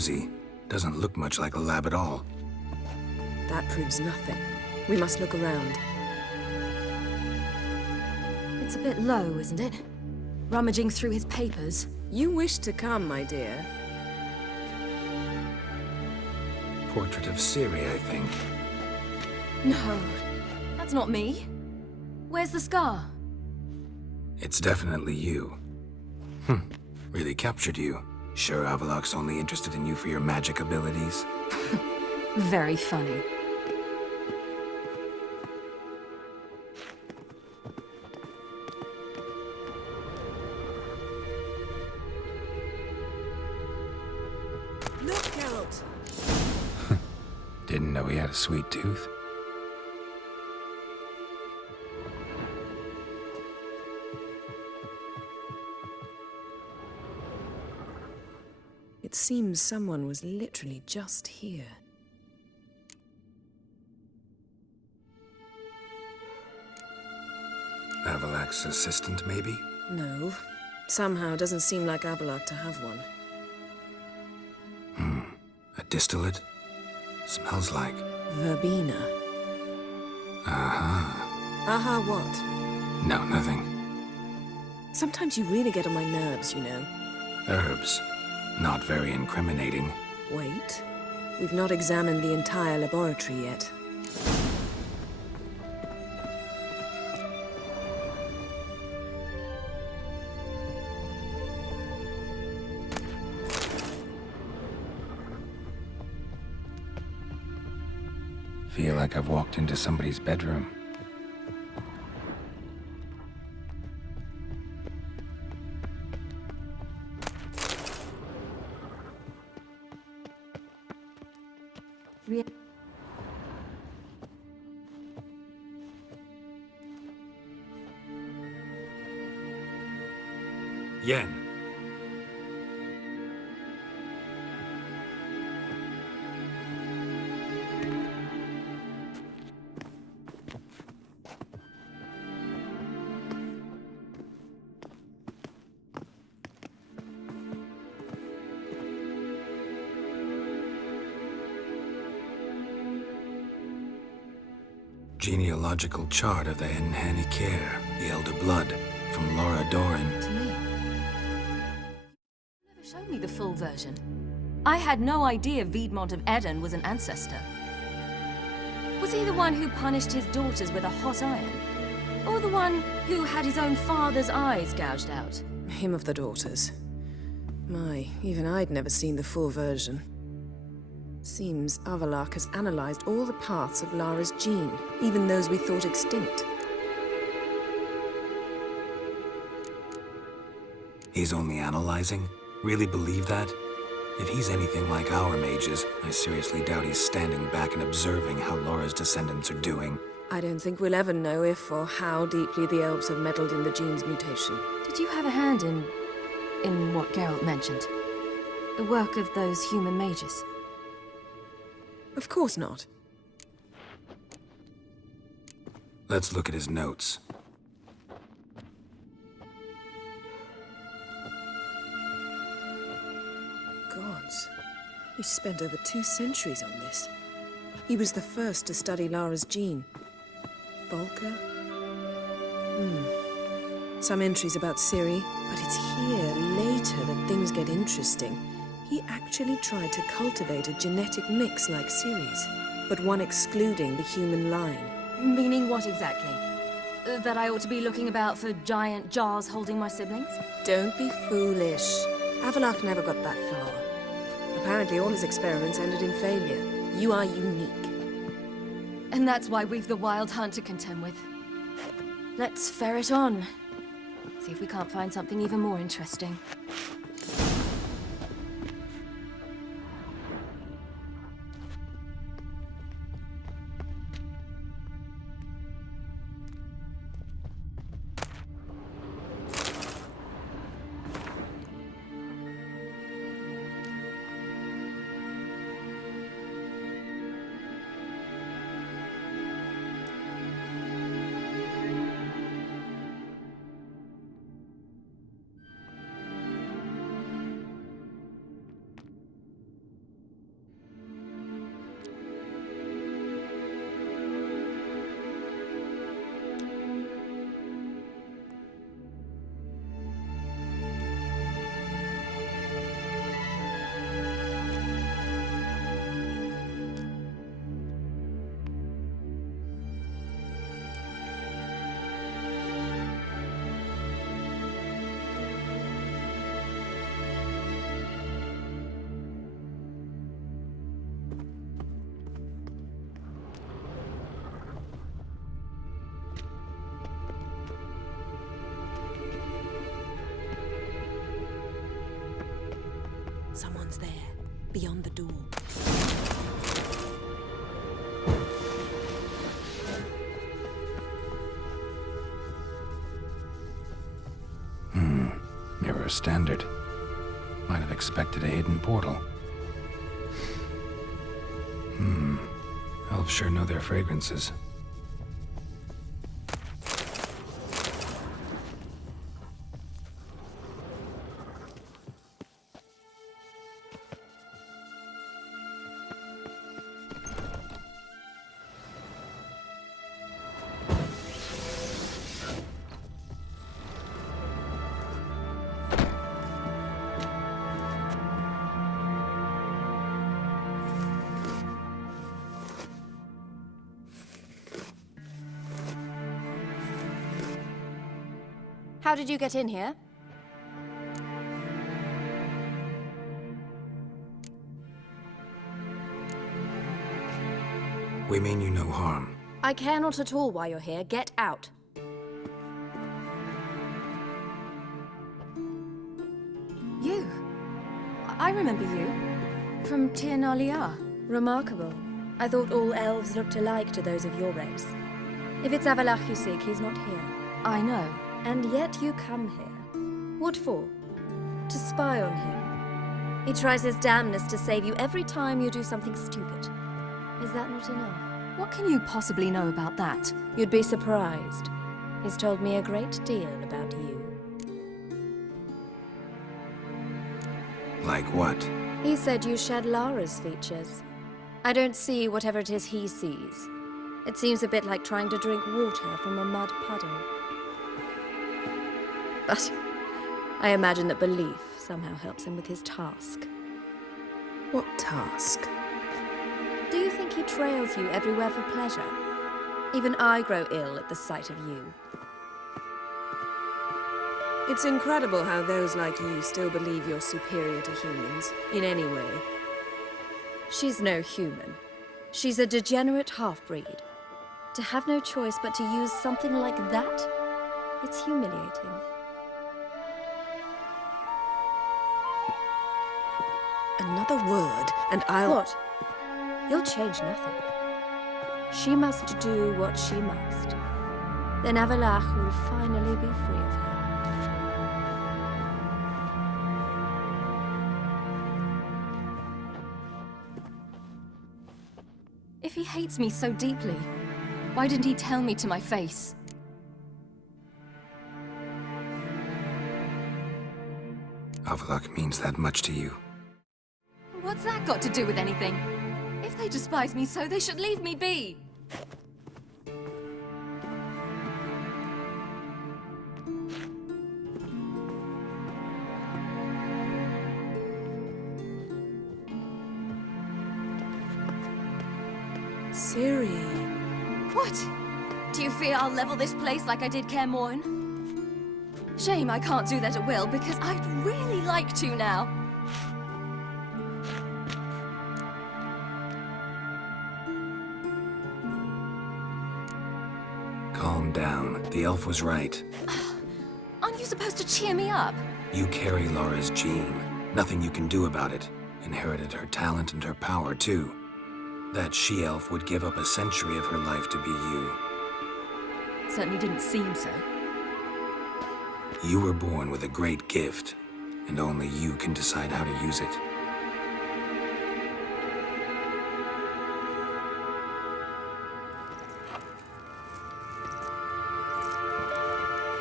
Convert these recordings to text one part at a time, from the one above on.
cozy. Doesn't look much like a lab at all. That proves nothing. We must look around. It's a bit low, isn't it? Rummaging through his papers. You wish to come, my dear. Portrait of Ciri, I think. No, that's not me. Where's the scar? It's definitely you. Really captured you. Sure Avallac'h's only interested in you for your magic abilities? Very funny. Look out! Didn't know he had a sweet tooth. It seems someone was literally just here. Avallac'h's assistant, maybe? No. Somehow it doesn't seem like Avallac'h to have one. A distillate? Smells like... Verbena. Aha. Aha what? No, nothing. Sometimes you really get on my nerves, you know. Herbs. Not very incriminating. Wait. We've not examined the entire laboratory yet. Feel like I've walked into somebody's bedroom. Yen. Genealogical chart of the Enhani Care, the Elder Blood, from Laura Doran. To me. You never showed me the full version. I had no idea Viedmont of Eden was an ancestor. Was he the one who punished his daughters with a hot iron? Or the one who had his own father's eyes gouged out? Him of the daughters. My, even I'd never seen the full version. Seems Avallac'h has analyzed all the paths of Lara's gene, even those we thought extinct. He's only analyzing? Really believe that? If he's anything like our mages, I seriously doubt he's standing back and observing how Laura's descendants are doing. I don't think we'll ever know if or how deeply the elves have meddled in the gene's mutation. Did you have a hand in what Geralt mentioned? The work of those human mages? Of course not. Let's look at his notes. Gods. He spent over 2 centuries on this. He was the first to study Lara's gene. Volker? Some entries about Ciri, but it's here, later, that things get interesting. He actually tried to cultivate a genetic mix like Ciri's, but one excluding the human line. Meaning what exactly? That I ought to be looking about for giant jars holding my siblings? Don't be foolish. Avallac'h never got that far. Apparently all his experiments ended in failure. You are unique. And that's why we've the Wild Hunt to contend with. Let's ferret on. See if we can't find something even more interesting. Someone's there, beyond the door. Mirror standard. Might have expected a hidden portal. Elves sure know their fragrances. How did you get in here? We mean you no harm. I care not at all why you're here. Get out. You? I remember you. From Tir Nalia. Remarkable. I thought all elves looked alike to those of your race. If it's Avalach you seek, he's not here. I know. And yet you come here. What for? To spy on him. He tries his damnedest to save you every time you do something stupid. Is that not enough? What can you possibly know about that? You'd be surprised. He's told me a great deal about you. Like what? He said you shared Lara's features. I don't see whatever it is he sees. It seems a bit like trying to drink water from a mud puddle. But I imagine that belief somehow helps him with his task. What task? Do you think he trails you everywhere for pleasure? Even I grow ill at the sight of you. It's incredible how those like you still believe you're superior to humans, in any way. She's no human. She's a degenerate half-breed. To have no choice but to use something like that, it's humiliating. Another word, and I'll... What? You'll change nothing. She must do what she must. Then Avalach will finally be free of her. If he hates me so deeply, why didn't he tell me to my face? Avalach means that much to you. What's that got to do with anything? If they despise me so, they should leave me be. Ciri. What? Do you fear I'll level this place like I did Kaer Morhen? Shame I can't do that at will, because I'd really like to now. Calm down. The elf was right. Aren't you supposed to cheer me up? You carry Laura's gene. Nothing you can do about it. Inherited her talent and her power, too. That she-elf would give up a century of her life to be you. Certainly didn't seem so. You were born with a great gift, and only you can decide how to use it.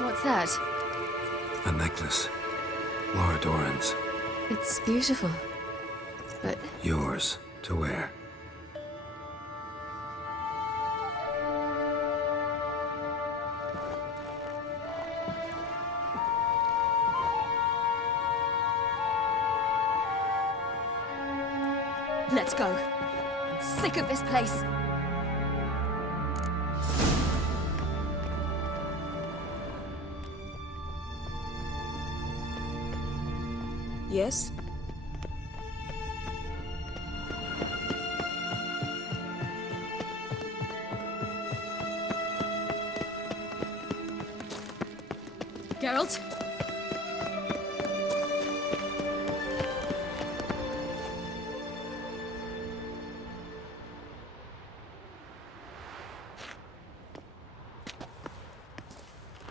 What's that? A necklace. Laura Doran's. It's beautiful, but Yours to wear. let's go. I'm sick of this place. Yes? Geralt?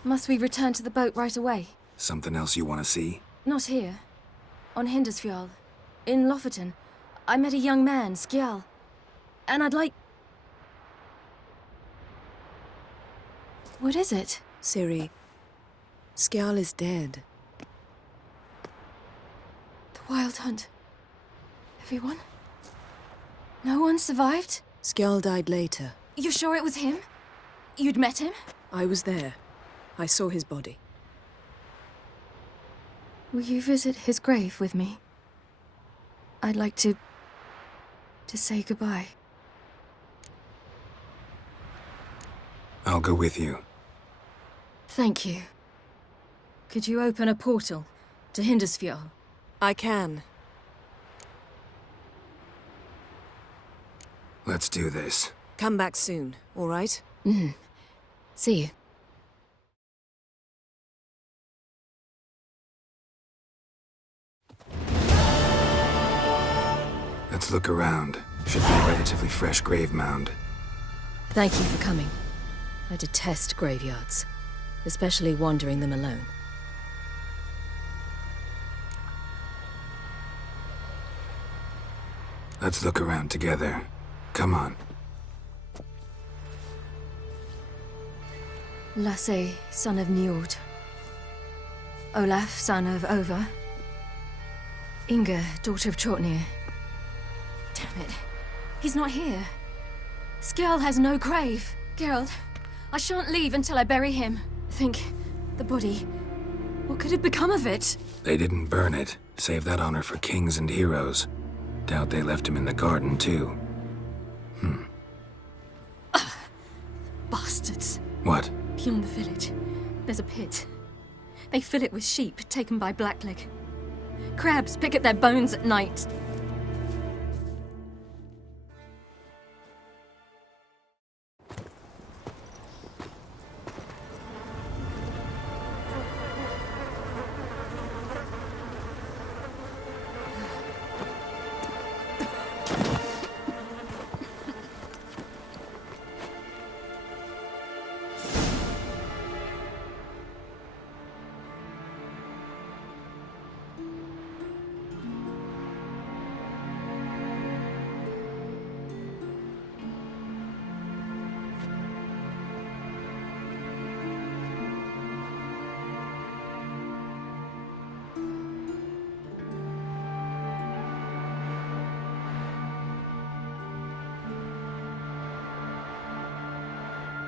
Must we return to the boat right away? Something else you want to see? Not here. On Hindersfjall. In Lofoten. I met a young man, Skjal. And I'd like... What is it? Ciri, Skjal is dead. The Wild Hunt. Everyone? No one survived? Skjal died later. You sure it was him? You'd met him? I was there. I saw his body. Will you visit his grave with me? I'd like to say goodbye. I'll go with you. Thank you. Could you open a portal to Hindersfjall? I can. Let's do this. Come back soon, all right? See you. Let's look around. Should be a relatively fresh grave mound. Thank you for coming. I detest graveyards, especially wandering them alone. Let's look around together. Come on. Lasse, son of Njord. Olaf, son of Over. Inga, daughter of Trotnir. Damn it. He's not here. Skjal has no grave. Geralt, I shan't leave until I bury him. Think, the body. What could have become of it? They didn't burn it. Save that honor for kings and heroes. Doubt they left him in the garden, too. Bastards. What? Beyond the village, there's a pit. They fill it with sheep taken by Blackleg. Crabs pick at their bones at night.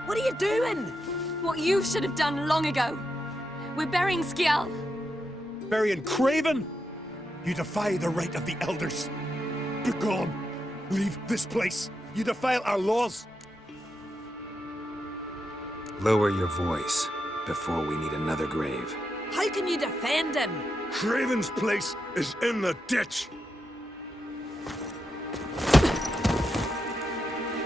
What are you doing? What you should have done long ago. We're burying Skjal. Burying Craven? You defy the right of the elders. Begone. Leave this place. You defile our laws. Lower your voice before we need another grave. How can you defend him? Craven's place is in the ditch.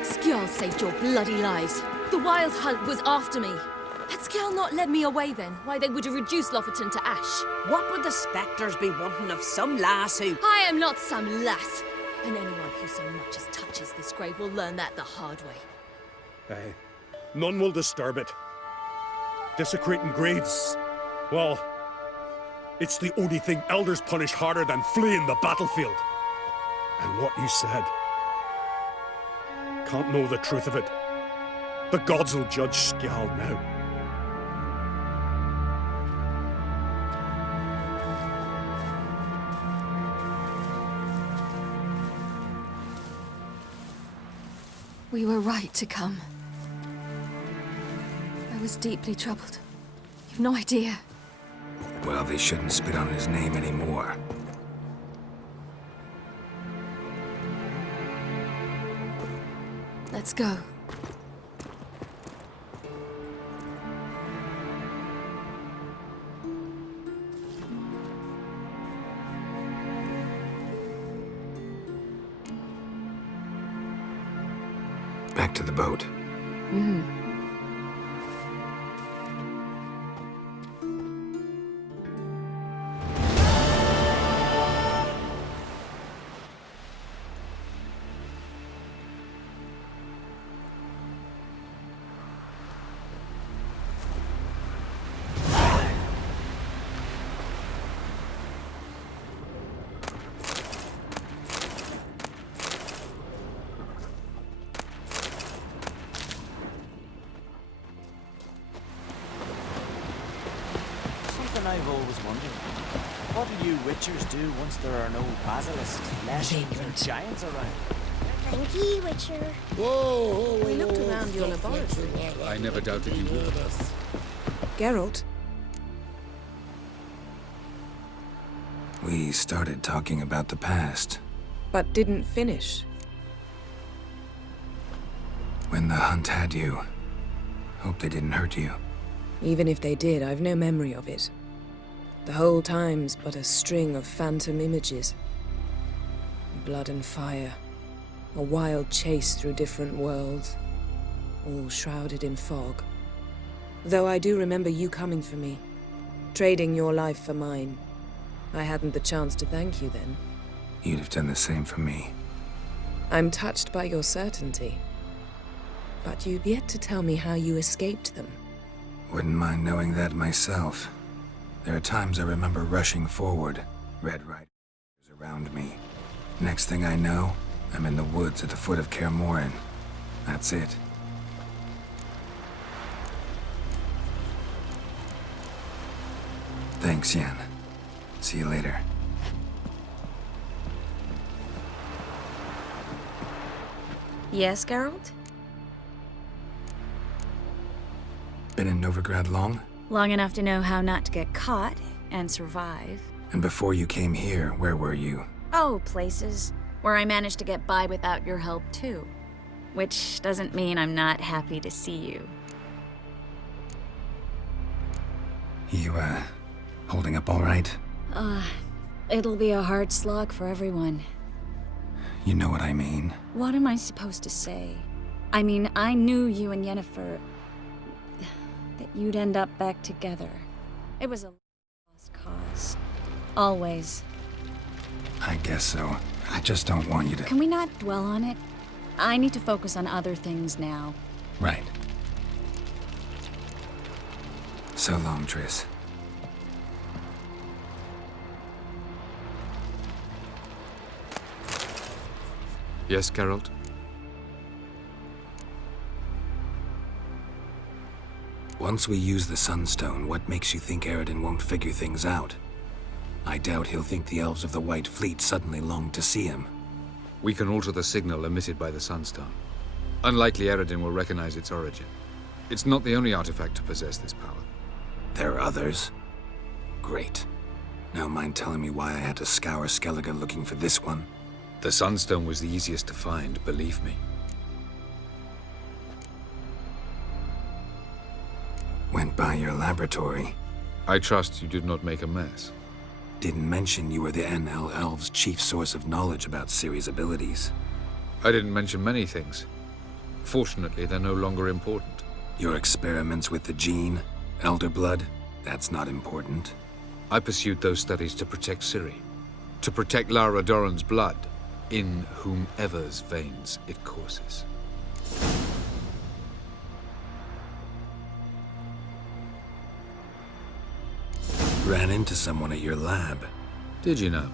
Skjal saved your bloody lives. The Wild Hunt was after me. Had Skjal not led me away then, why they would have reduced Lofoten to ash. What would the spectres be wanting of some lass who... I am not some lass. And anyone who so much as touches this grave will learn that the hard way. Aye. None will disturb it. Desecrating graves, well, it's the only thing elders punish harder than fleeing the battlefield. And what you said, can't know the truth of it. The gods will judge Skjal now. We were right to come. I was deeply troubled. You've no idea. Well, they shouldn't spit on his name anymore. Let's go. Back to the boat. question I've always wondered. What do you Witchers do once there are no basilisks, legends, or giants around? Thank you, Witcher. We looked around your laboratory. I never doubted you would. Geralt, We started talking about the past. but didn't finish. When the hunt had you. Hope they didn't hurt you. Even if they did, I've no memory of it. The whole time's but a string of phantom images. Blood and fire. A wild chase through different worlds. All shrouded in fog. Though I do remember you coming for me. Trading your life for mine. I hadn't the chance to thank you then. You'd have done the same for me. I'm touched by your certainty. But you've yet to tell me how you escaped them. Wouldn't mind knowing that myself. There are times I remember rushing forward, Red Riders around me. Next thing I know, I'm in the woods at the foot of Kaer Morhen. That's it. Thanks, Yen. See you later. Yes, Geralt? Been in Novigrad long? Long enough to know how not to get caught and survive. And before you came here, where were you? Oh, places where I managed to get by without your help, too. Which doesn't mean I'm not happy to see you. You, holding up all right? It'll be a hard slog for everyone. You know what I mean. What am I supposed to say? I mean, I knew you and Yennefer... that you'd end up back together. It was a lost cause. Always. I guess so. I just don't want you to... Can we not dwell on it? I need to focus on other things now. Right. So long, Triss. Yes, Geralt? Once we use the Sunstone, what makes you think Eredin won't figure things out? I doubt he'll think the elves of the White Fleet suddenly longed to see him. We can alter the signal emitted by the Sunstone. Unlikely Eredin will recognize its origin. It's not the only artifact to possess this power. There are others? Great. Now mind telling me why I had to scour Skellige looking for this one? The Sunstone was the easiest to find, believe me. Went by your laboratory. I trust you did not make a mess. Didn't mention you were the NL Elves' chief source of knowledge about Ciri's abilities. I didn't mention many things. Fortunately, they're no longer important. Your experiments with the gene, Elder Blood, that's not important. I pursued those studies to protect Ciri. To protect Lara Dorren's blood, in whomever's veins it courses. Ran into someone at your lab. Did you know?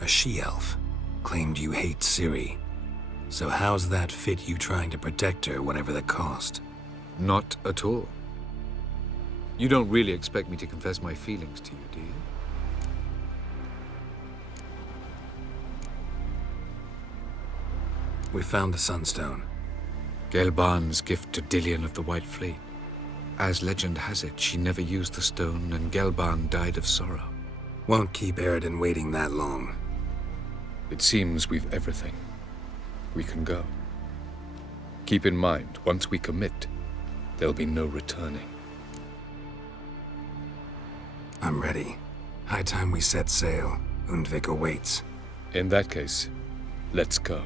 A she-elf. Claimed you hate Ciri. So how's that fit you trying to protect her, whatever the cost? Not at all. You don't really expect me to confess my feelings to you, do you? We found the Sunstone. Gelban's gift to Dillion of the White Fleet. As legend has it, she never used the stone, and Gelban died of sorrow. Won't keep Eredin waiting that long. It seems we've everything. We can go. Keep in mind, once we commit, there'll be no returning. I'm ready. High time we set sail. Undvik awaits. In that case, let's go.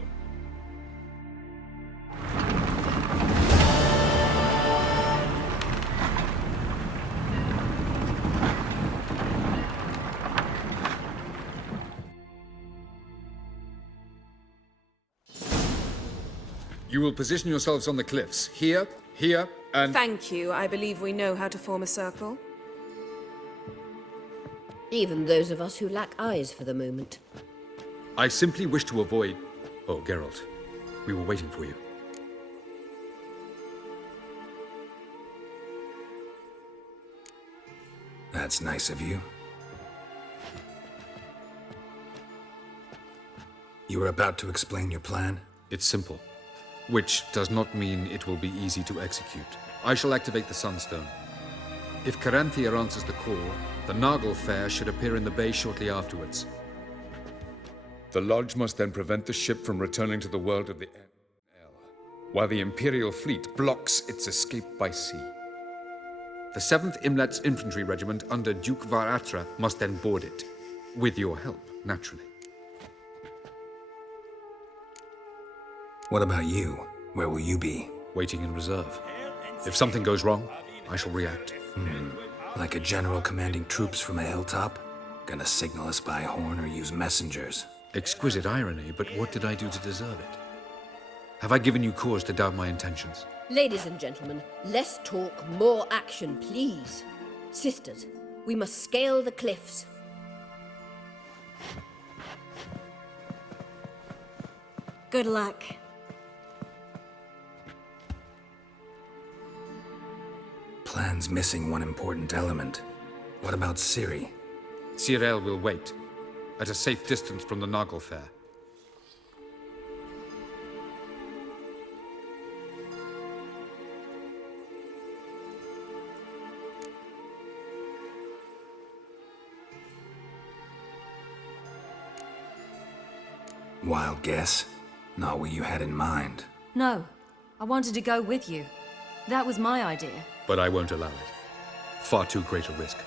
You will position yourselves on the cliffs. Here, here, and... Thank you. I believe we know how to form a circle. Even those of us who lack eyes for the moment. I simply wish to avoid... Oh, Geralt. We were waiting for you. That's nice of you. You were about to explain your plan? It's simple, which does not mean it will be easy to execute. I shall activate the Sunstone. If Caranthia answers the call, the Naglfar should appear in the bay shortly afterwards. The Lodge must then prevent the ship from returning to the world of the El, while the Imperial fleet blocks its escape by sea. The 7th Imlet's Infantry Regiment under Duke Var-Atra must then board it, with your help, naturally. What about you? Where will you be? Waiting in reserve. If something goes wrong, I shall react. Like a general commanding troops from a hilltop? Gonna signal us by horn or use messengers? Exquisite irony, but what did I do to deserve it? Have I given you cause to doubt my intentions? Ladies and gentlemen, less talk, more action, please. Sisters, we must scale the cliffs. Good luck. Plan's missing one important element. What about Ciri? Cyril will wait, at a safe distance from the Naglfar. Wild guess? Not what you had in mind. No, I wanted to go with you. That was my idea. But I won't allow it. Far too great a risk.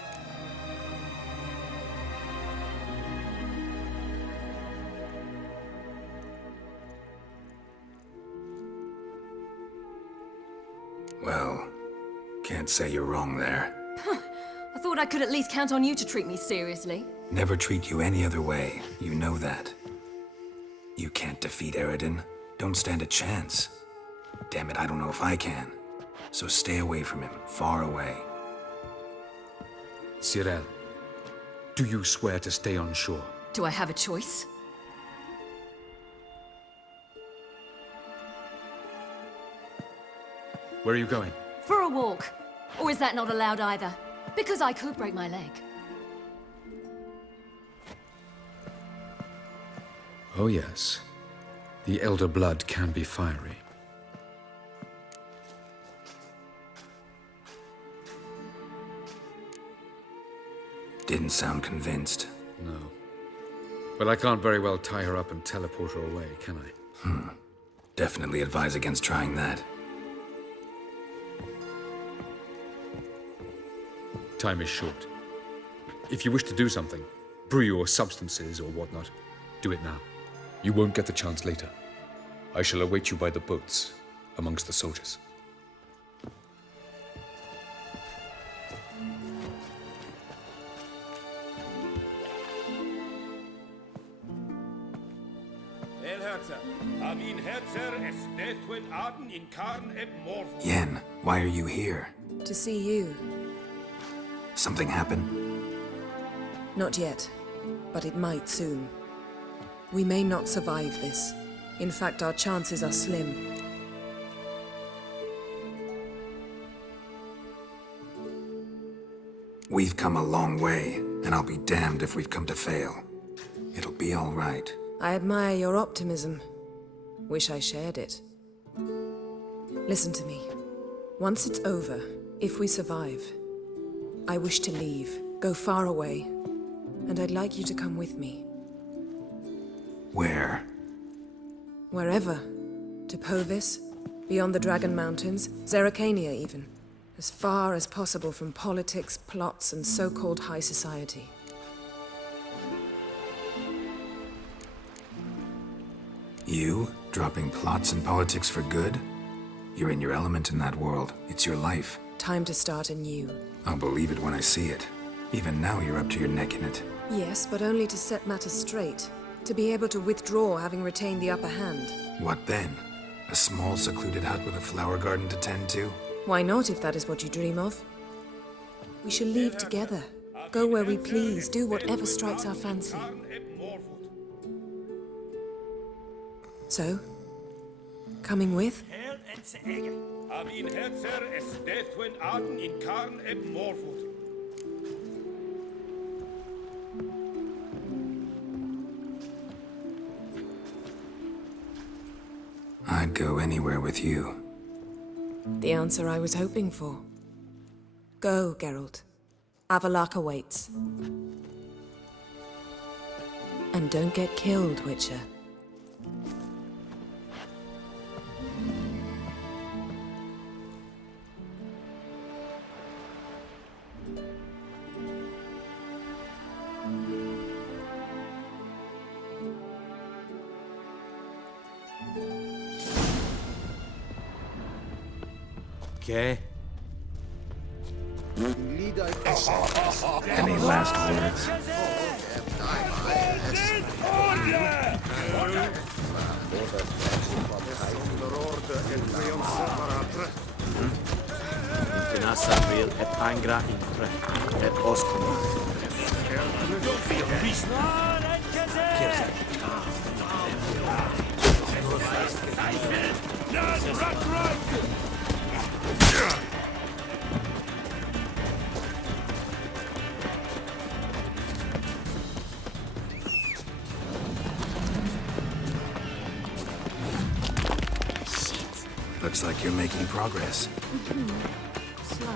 Well, can't say you're wrong there. I thought I could at least count on you to treat me seriously. Never treat you any other way. You know that. You can't defeat Eredin. Don't stand a chance. Damn it, I don't know if I can. So stay away from him, far away. Cyril, do you swear to stay on shore? Do I have a choice? Where are you going? For a walk. Or is that not allowed either? Because I could break my leg. Oh yes. The Elder blood can be fiery. Didn't sound convinced. No. But I can't very well tie her up and teleport her away, can I? Definitely advise against trying that. Time is short. If you wish to do something, brew your substances or whatnot, do it now. You won't get the chance later. I shall await you by the boats, amongst the soldiers. Yen, why are you here? To see you. Something happened? Not yet, but it might soon. We may not survive this. In fact, our chances are slim. We've come a long way, and I'll be damned if we've come to fail. It'll be all right. I admire your optimism. Wish I shared it. Listen to me. Once it's over, if we survive, I wish to leave, go far away, and I'd like you to come with me. Where? Wherever. To Povis, beyond the Dragon Mountains, Zerrikania even. As far as possible from politics, plots, and so-called high society. You? Dropping plots and politics for good? You're in your element in that world. It's your life. Time to start anew. I'll believe it when I see it. Even now you're up to your neck in it. Yes, but only to set matters straight. To be able to withdraw having retained the upper hand. What then? A small secluded hut with a flower garden to tend to? Why not, if that is what you dream of? We shall leave together. Go where we please, do whatever strikes our fancy. So? Coming with? go anywhere with you. The answer I was hoping for. Go, Geralt. Avallac'h awaits. And don't get killed, Witcher. Okay. Any last words? Nasa real et angra impre et oscum. Looks like you're making progress. Slow.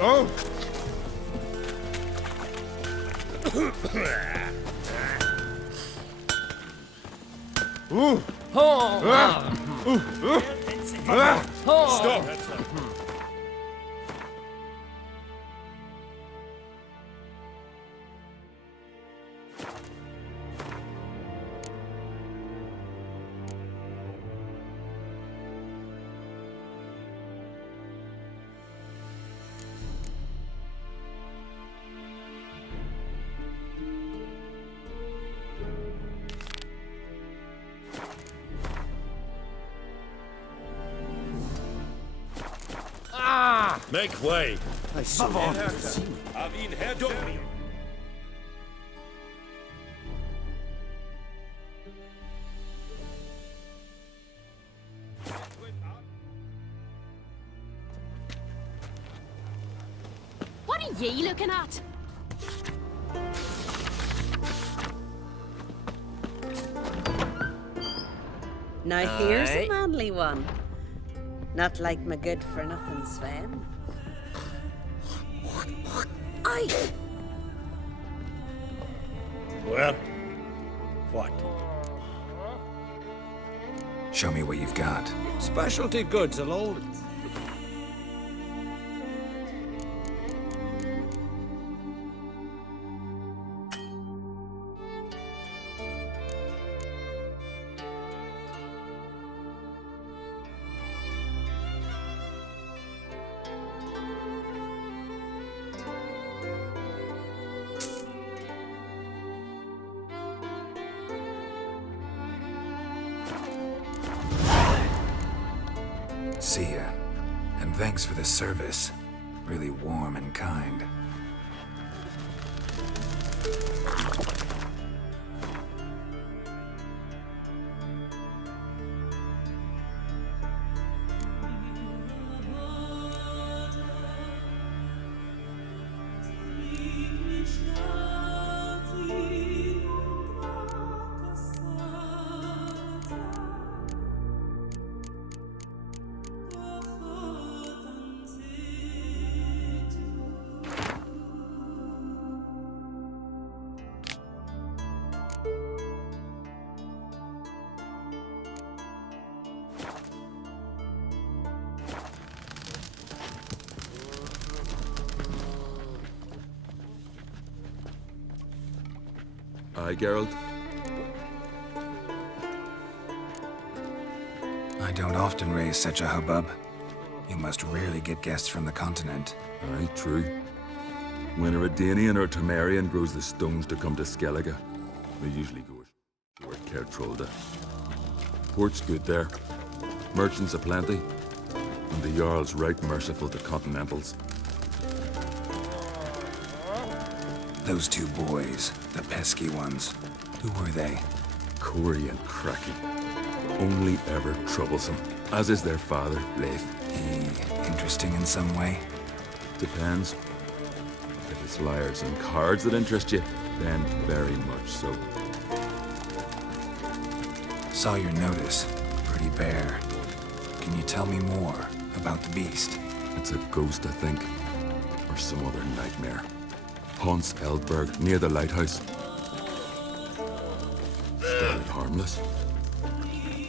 Oh! Ooh! Stop! Make way! I saw What are ye looking at? Now here's a manly one. Not like my good-for-nothing Sven. Aye! Well, what? Show me what you've got. Specialty goods alone. See ya. And thanks for the service. Really warm and kind. Aye, Geralt? I don't often raise such a hubbub. You must rarely get guests from the continent. Aye, true. When a Redanian or Temerian grows the stones to come to Skellige, they usually go where Caer Trolda. Port's good there. Merchants aplenty. And the Jarl's right merciful to Continentals. Those two boys, the pesky ones, who were they? Corey and Cracky. Only ever troublesome, as is their father, Leif. He interesting in some way? Depends. If it's liars and cards that interest you, then very much so. Saw your notice. Pretty bare. Can you tell me more about the beast? It's a ghost, I think. Or some other nightmare. Haunts Eldberg, near the lighthouse. Fairly harmless.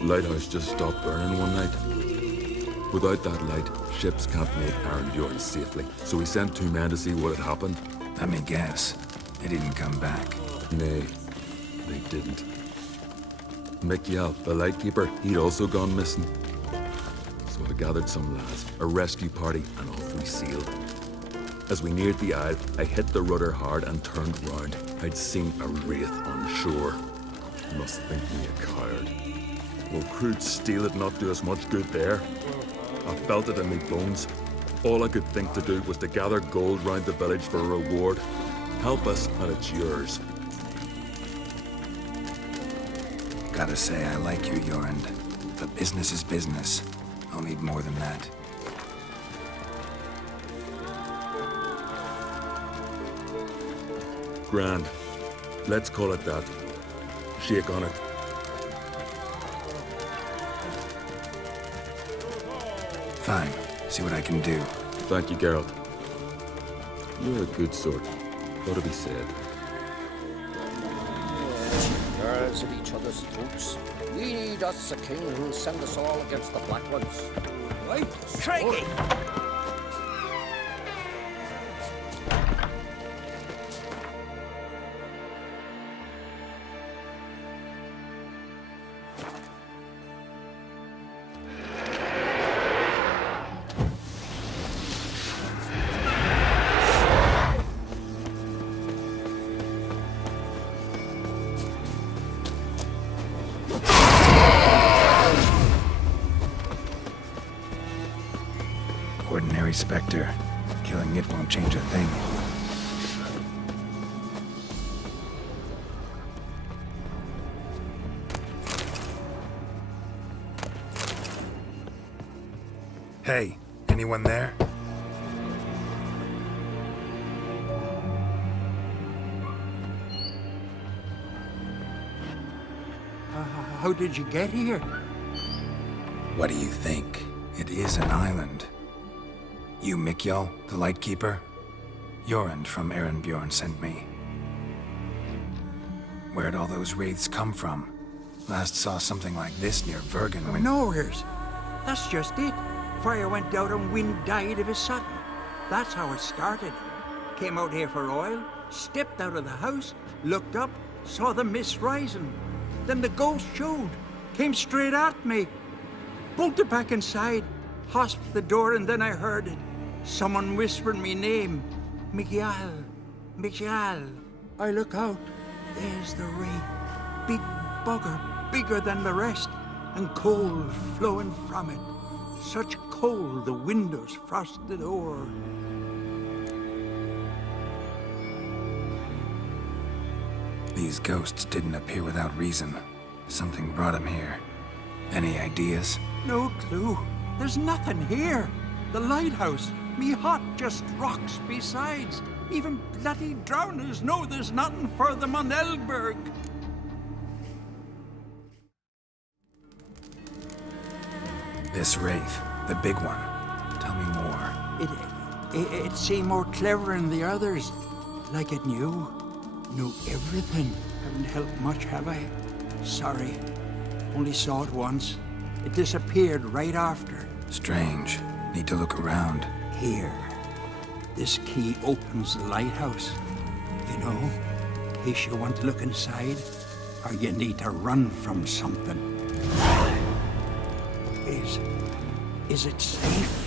Lighthouse just stopped burning one night. Without that light, ships can't make Arenbjorn safely. So we sent 2 men to see what had happened. Let me guess. They didn't come back. Nay, they didn't. Mikjal, the lightkeeper, he'd also gone missing. So I gathered some lads, a rescue party, and off we sailed. As we neared the isle, I hit the rudder hard and turned round. I'd seen a wraith on shore. Must think me a coward. Will crude steel it not do us much good there? I felt it in me bones. All I could think to do was to gather gold round the village for a reward. Help us, and it's yours. Gotta say, I like you, Jorund. But business is business. I'll need more than that. Grand. Let's call it that. Shake on it. Fine. See what I can do. Thank you, Geralt. You're a good sort. Ought to be said. Girls at each other's throats. We need us a king who'll send us all against the Black Ones. Right? Craigie! Ordinary Spectre. Killing it won't change a thing. Hey, anyone there? How did you get here? What do you think? It is an island. You Mikjal, the Lightkeeper? Jorund from Arenbjorn sent me. Where'd all those wraiths come from? Last saw something like this near Vergen when... Nowheres. That's just it. Fire went out and wind died of a sudden. That's how it started. Came out here for oil, stepped out of the house, looked up, saw the mist rising. Then the ghost showed, came straight at me. Bolted back inside, hosped the door, and then I heard it. Someone whispered me name. Mikjal. Mikjal. I look out. There's the wraith. Big bugger, bigger than the rest, and coal flowing from it. Such coal the windows frosted o'er. These ghosts didn't appear without reason. Something brought them here. Any ideas? No clue. There's nothing here. The lighthouse, me hut just rocks besides. Even bloody drowners know there's nothing for them on Eldberg. This wraith, the big one. Tell me more. It seemed more clever than the others. Like it knew everything. Haven't helped much, have I? Sorry. Only saw it once. It disappeared right after. Strange. Need to look around. Here. This key opens the lighthouse. You know, in case you want to look inside, or you need to run from something. Is it safe?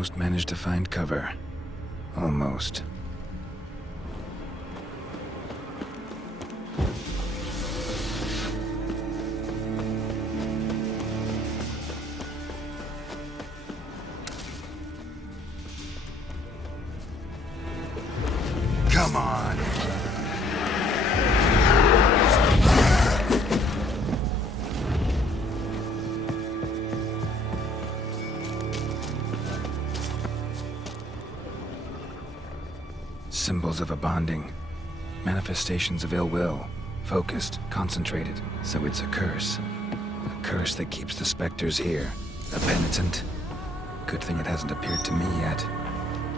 almost managed to find cover. Almost. Come on! Symbols of a bonding. Manifestations of ill will. Focused, concentrated. So it's a curse. A curse that keeps the specters here. A penitent. Good thing it hasn't appeared to me yet.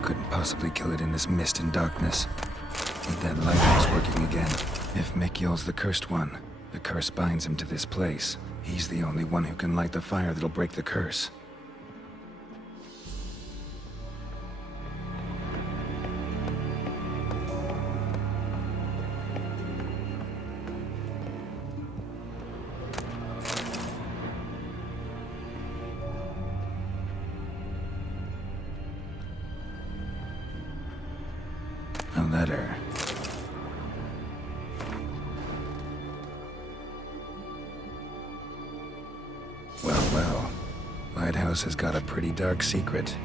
Couldn't possibly kill it in this mist and darkness. But that lighthouse working again. If Mikyol's the cursed one, the curse binds him to this place. He's the only one who can light the fire that'll break the curse. A letter. Well. Lighthouse has got a pretty dark secret.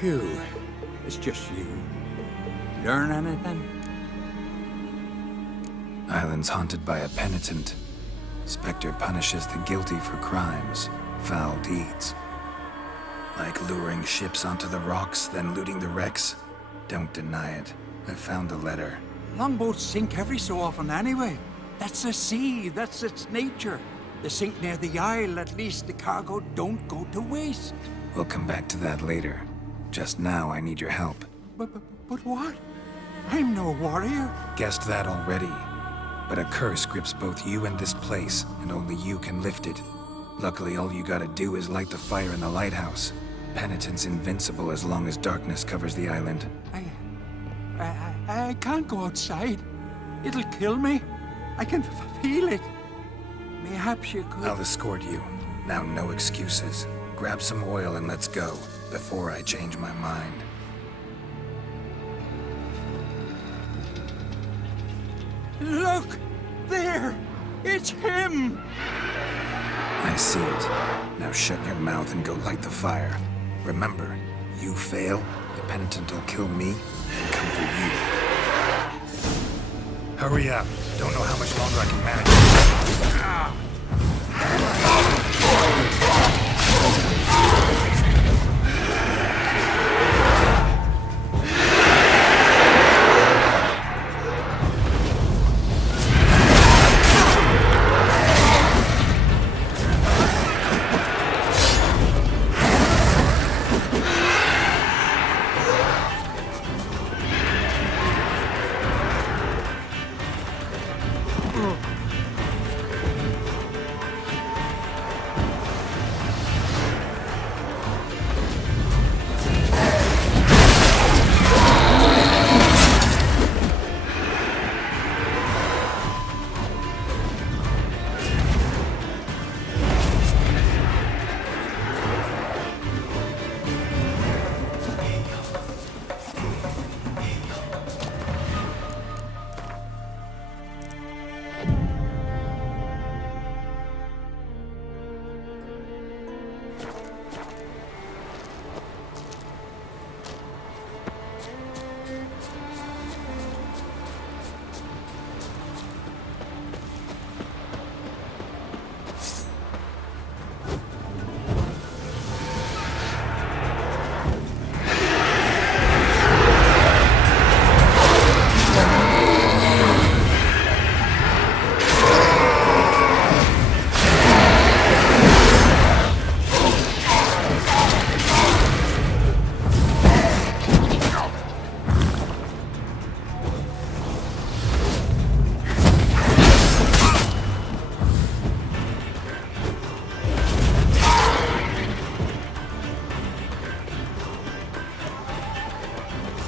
Phew, it's just you. Learn anything? Island's haunted by a penitent. Spectre punishes the guilty for crimes, foul deeds. Like luring ships onto the rocks, then looting the wrecks. Don't deny it. I found the letter. Longboats sink every so often anyway. That's the sea, that's its nature. They sink near the isle, at least the cargo don't go to waste. We'll come back to that later. Just now, I need your help. But what? I'm no warrior. Guessed that already. But a curse grips both you and this place, and only you can lift it. Luckily, all you gotta do is light the fire in the lighthouse. Penitent's invincible as long as darkness covers the island. I can't go outside. It'll kill me. I can feel it. Perhaps you could... I'll escort you. Now, no excuses. Grab some oil and let's go, before I change my mind. Look! There! It's him! I see it. Now shut your mouth and go light the fire. Remember, you fail, the penitent will kill me and come for you. Hurry up. Don't know how much longer I can manage.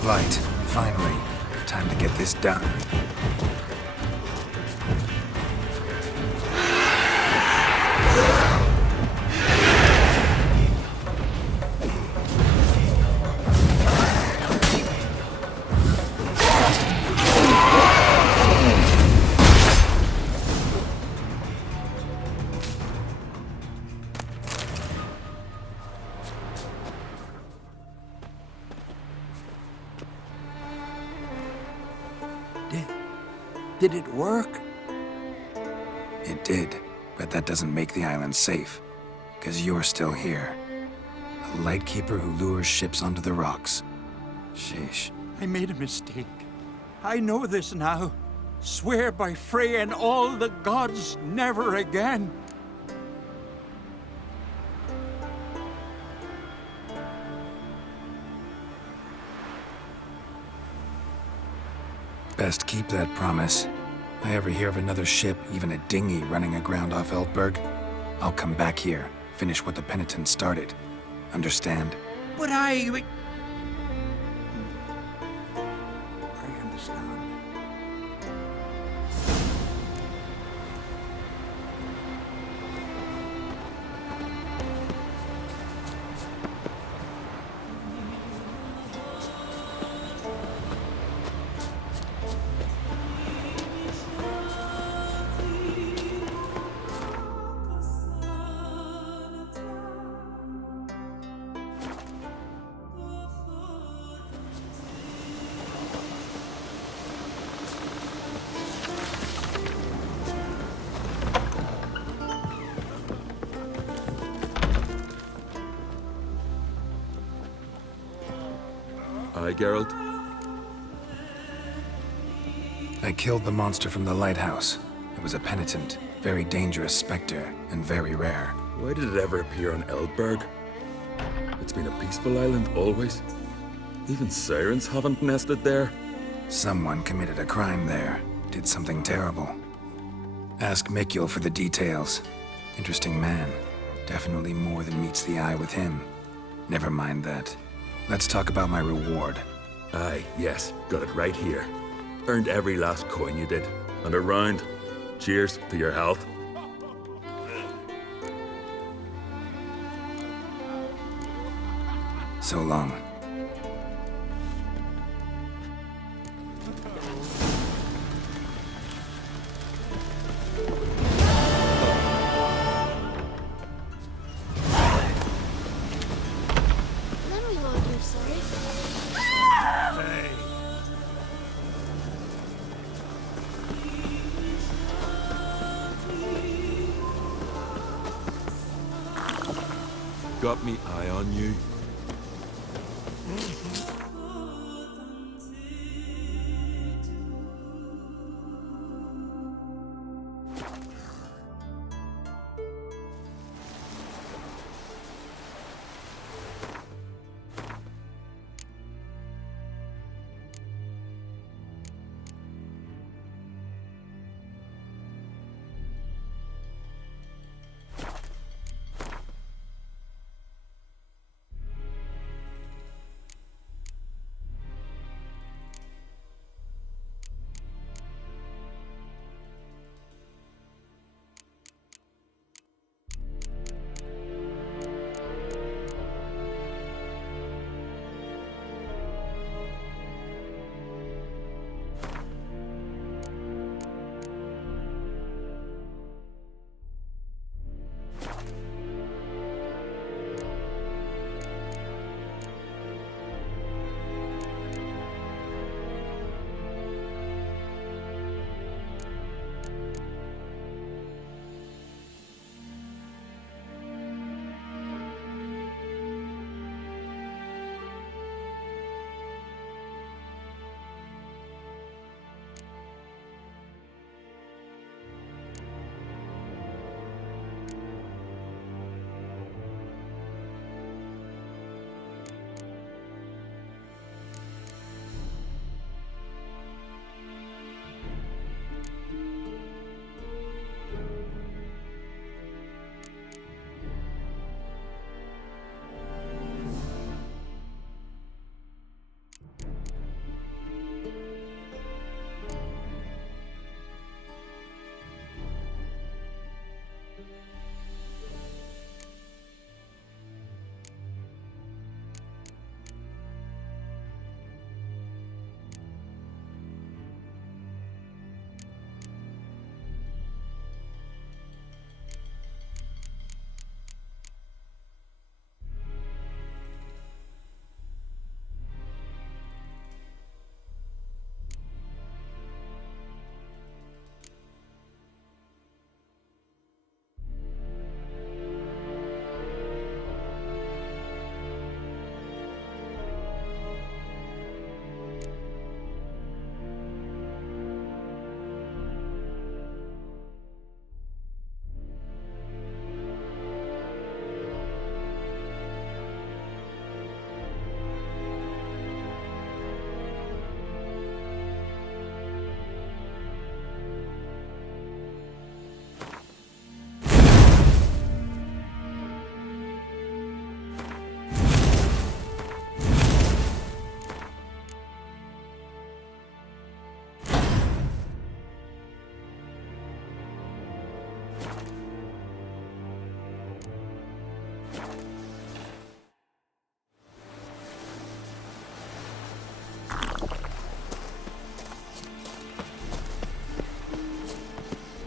Light, finally. Time to get this done. Did it work? It did, but that doesn't make the island safe. Because you're still here. A lightkeeper who lures ships onto the rocks. Sheesh. I made a mistake. I know this now. Swear by Freya and all the gods, never again. Best keep that promise. If I ever hear of another ship, even a dinghy running aground off Eltberg, I'll come back here, finish what the penitent started. Understand? But I understand. Aye, Geralt? I killed the monster from the lighthouse. It was a penitent, very dangerous specter, and very rare. Why did it ever appear on Eldberg? It's been a peaceful island, always. Even sirens haven't nested there. Someone committed a crime there. Did something terrible. Ask Mikkel for the details. Interesting man. Definitely more than meets the eye with him. Never mind that. Let's talk about my reward. Aye, yes. Got it right here. Earned every last coin you did. And a round. Cheers to your health. So long. Got me eye on you.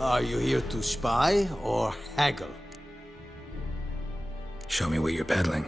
Are you here to spy or haggle? Show me what you're peddling.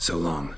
So long.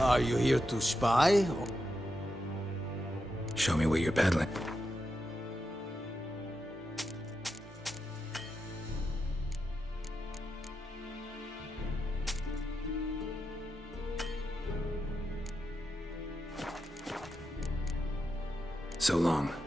Are you here to spy? Show me what you're peddling. So long.